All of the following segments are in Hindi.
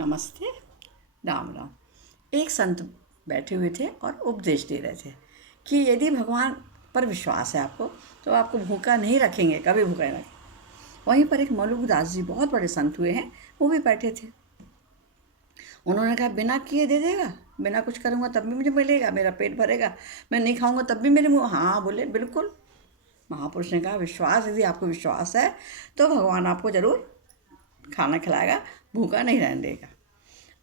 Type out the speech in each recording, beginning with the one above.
नमस्ते, राम राम। एक संत बैठे हुए थे और उपदेश दे रहे थे कि यदि भगवान पर विश्वास है आपको तो आपको भूखा नहीं रखेंगे, कभी भूखा नहीं रखेंगे। वहीं पर एक मलुकदास जी बहुत बड़े संत हुए हैं, वो भी बैठे थे। उन्होंने कहा बिना किए दे देगा, बिना कुछ करूँगा तब भी मुझे मिलेगा, मेरा पेट भरेगा, मैं नहीं खाऊंगा तब भी मेरे मुँह। हाँ बोले, बिल्कुल। महापुरुष ने कहा विश्वास, यदि आपको विश्वास है तो भगवान आपको जरूर खाना खिलाएगा, भूखा नहीं रहने देगा।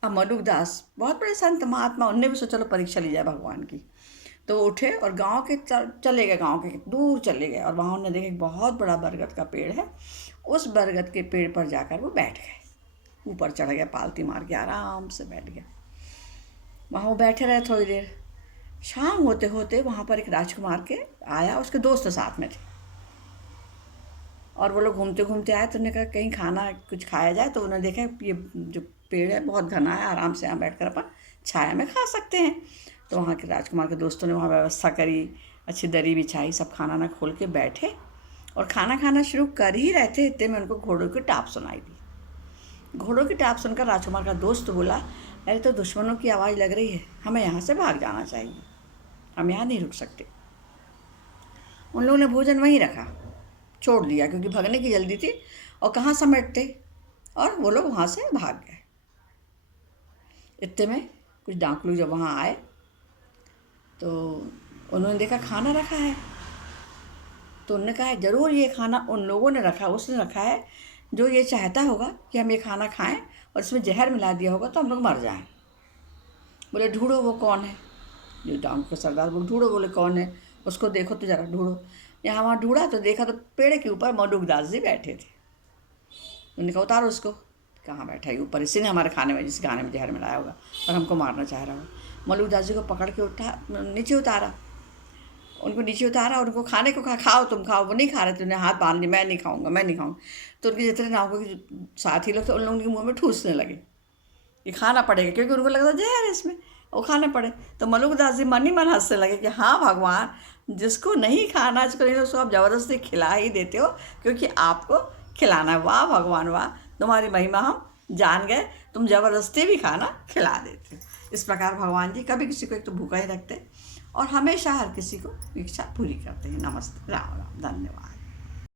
अब मलुकदास बहुत बड़े संत महात्मा, उनने भी सोचा चलो परीक्षा ली जाए भगवान की। तो वो उठे और गांव के चले गए, गांव के दूर चले गए और वहाँ उन्होंने देखा एक बहुत बड़ा बरगद का पेड़ है। उस बरगद के पेड़ पर जाकर वो बैठ गए, ऊपर चढ़ गया, पालती मार के आराम से बैठ गया। वहाँ वो बैठे रहे थोड़ी देर। शाम होते होते वहाँ पर एक राजकुमार के आया, उसके दोस्त साथ में थे और वो लोग घूमते घूमते आए। तो उन्होंने कहा कहीं खाना कुछ खाया जाए। तो उन्होंने देखा ये जो पेड़ है बहुत घना है, आराम से यहाँ बैठकर अपन छाया में खा सकते हैं। तो वहाँ के राजकुमार के दोस्तों ने वहाँ व्यवस्था करी, अच्छी दरी बिछाई, सब खाना ना खोल के बैठे और खाना खाना शुरू कर ही रहे थे, इतने में उनको घोड़ों की टाप सुनाई दी। घोड़ों की टाप सुनकर राजकुमार का दोस्त बोला, अरे तो दुश्मनों की आवाज़ लग रही है, हमें यहाँ से भाग जाना चाहिए, हम यहाँ नहीं रुक सकते। उन लोगों ने भोजन वहीं रखा, छोड़ दिया, क्योंकि भागने की जल्दी थी और कहाँ समेटते, और वो लोग वहाँ से भाग गए। इतने में कुछ डाकू जब वहाँ आए तो उन्होंने देखा खाना रखा है। तो उन्होंने कहा ज़रूर ये खाना उन लोगों ने रखा, उसने रखा है जो ये चाहता होगा कि हम ये खाना खाएं और इसमें जहर मिला दिया होगा तो हम लोग मर जाएं। बोले ढूंढो वो कौन है। जो डाकू के सरदार बोले ढूंढो। बोले कौन है, उसको देखो तो ज़रा ढूंढो। यहाँ वहाँ ढूंढा तो देखा तो पेड़ के ऊपर मलुकदास जी बैठे थे। उन्होंने कहा उतारो उसको। कहाँ बैठा है ऊपर, इसी ने हमारे खाने में, जिस खाने में जहर मिलाया होगा और हमको मारना चाह रहा होगा। मलुकदास जी को पकड़ के नीचे उतारा, उनको नीचे उतारा और उनको खाने को कहा खाओ, तुम खाओ। वो नहीं खा रहे थे, उन्हें हाथ बांध ली, मैं नहीं खाऊंगा, मैं नहीं खाऊंगा। तो उनके जितने नाव के साथी लोग थे उन लोगों के मुँह में ठूसने लगे, ये खाना पड़ेगा, क्योंकि उनको लगा था जहर है इसमें, वो खाने पड़े। तो मलुकदास जी मन ही मन हंसने लगे कि हाँ भगवान, जिसको नहीं खाना, जिसको नहीं, उसको आप ज़बरदस्ती खिला ही देते हो क्योंकि आपको खिलाना है। वाह भगवान वाह, तुम्हारी महिमा हम जान गए, तुम ज़बरदस्ती भी खाना खिला देते हो। इस प्रकार भगवान जी कभी किसी को एक तो भूखा ही रखते और हमेशा हर किसी को इच्छा पूरी करते हैं। नमस्ते, राम राम, धन्यवाद।